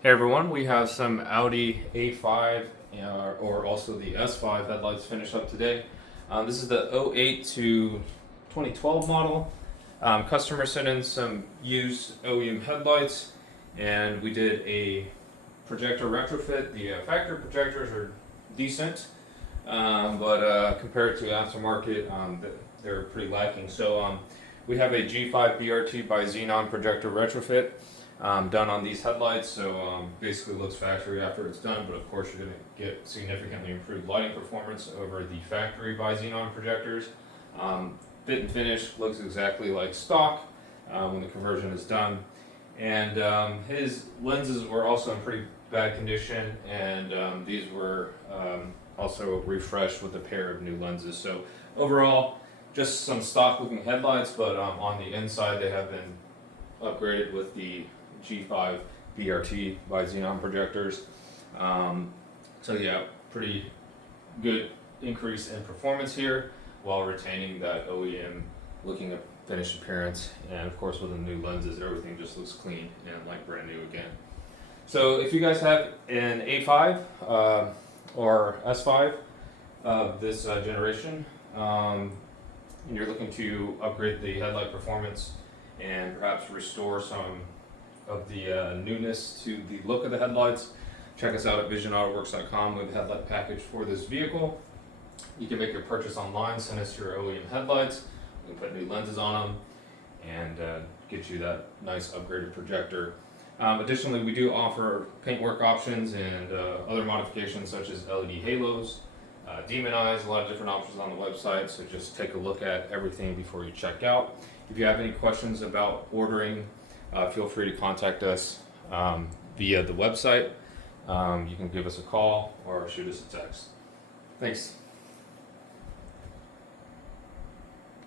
Hey everyone, we have some Audi A5 or also the S5 headlights finished up today. This is the 08 to 2012 model. Customer sent in some used OEM headlights and we did a projector retrofit. The factory projectors are decent, but compared to aftermarket, they're pretty lacking. So we have a G5-BRT by Xenon projector retrofit done on these headlights, so basically looks factory after it's done, but of course you're going to get significantly improved lighting performance over the factory by Xenon projectors. Fit and finish looks exactly like stock when the conversion is done, and his lenses were also in pretty bad condition, and these were also refreshed with a pair of new lenses. So overall, just some stock looking headlights, but on the inside they have been upgraded with the G5-BRT by Xenon projectors. So yeah, pretty good increase in performance here while retaining that OEM looking finished appearance, and of course with the new lenses everything just looks clean and like brand new again. So if you guys have an A5 or S5 of this generation, and you're looking to upgrade the headlight performance and perhaps restore some of the newness to the look of the headlights, check us out at VisionAutoworks.com with the headlight package for this vehicle. You can make your purchase online, send us your OEM headlights, we can put new lenses on them, and get you that nice upgraded projector. Additionally, we do offer paintwork options and other modifications such as LED halos, demon eyes, a lot of different options on the website, so just take a look at everything before you check out. If you have any questions about ordering, feel free to contact us via the website. You can give us a call or shoot us a text. Thanks.